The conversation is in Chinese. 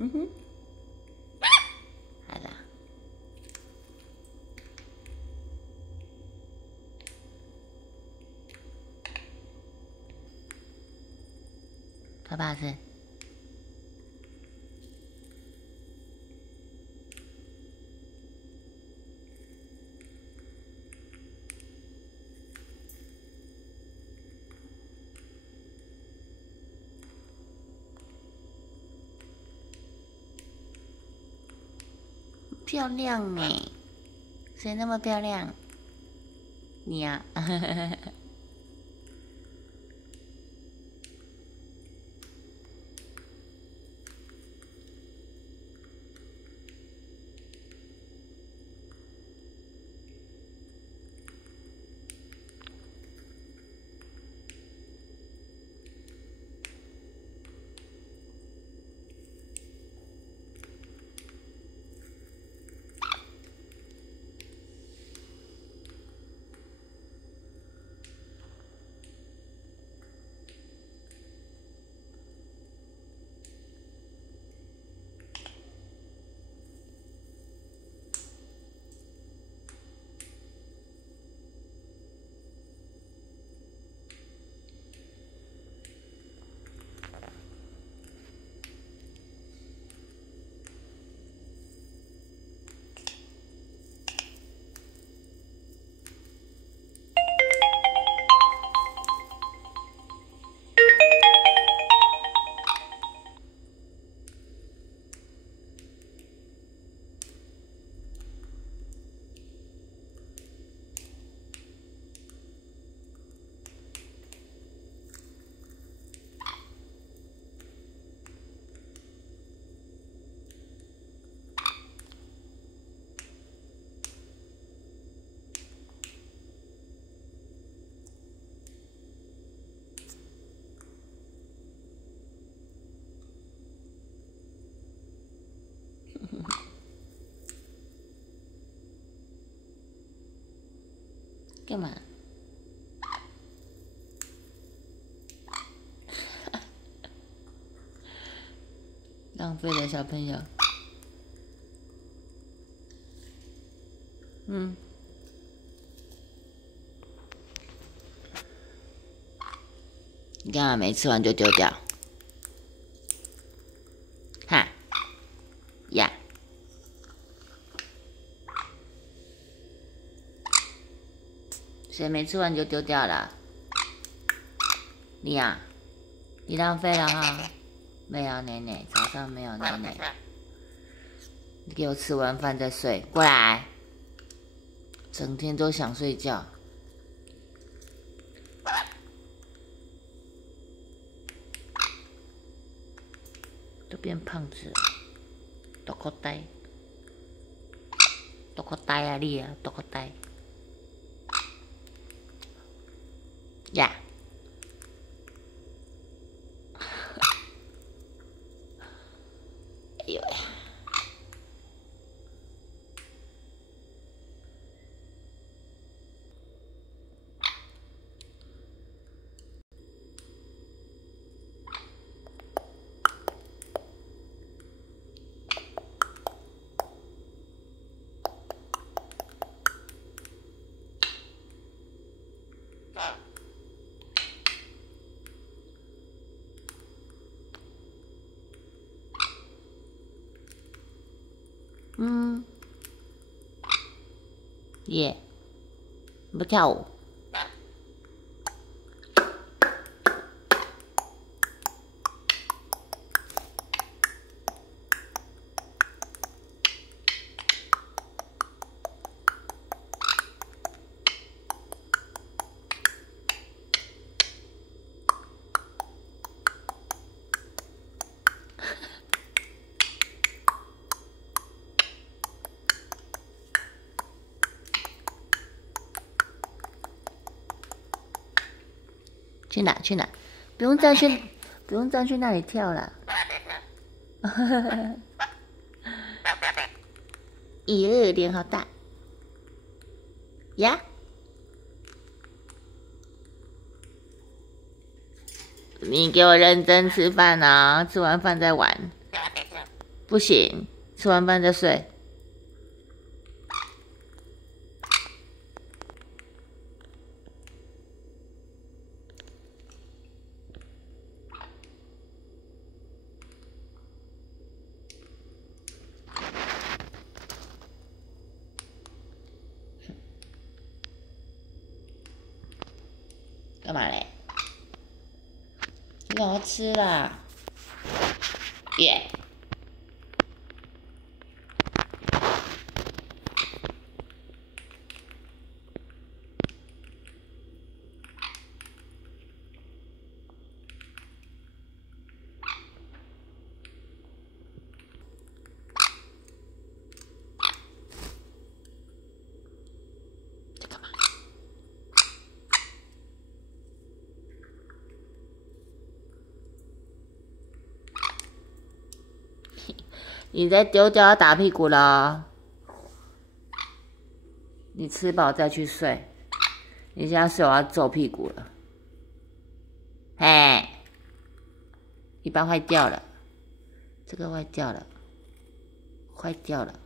嗯哼，好啦，爸爸是。漂亮呢，谁那么漂亮？你呀、啊。干嘛？浪费了小朋友。嗯。你干嘛没吃完就丢掉？哈呀！谁没吃完就丢掉了？你呀、你浪费了哈！没有奶奶，早上没有奶奶。你给我吃完饭再睡，过来！整天都想睡觉。都变胖子了，多可呆，多可呆啊你啊，多可呆呀！哎呦呀！嗯，耶，不跳舞。去哪？去哪？不用再去，不用再去那里跳了。咦，脸好大呀！你给我认真吃饭啊！吃完饭再玩。不行，吃完饭再睡。干嘛嘞？你赶快吃啦！耶、在干嘛？你再丢掉要打屁股了。你吃饱再去睡。你现在睡我要揍屁股了。嘿，一半坏掉了，这个坏掉了，坏掉了。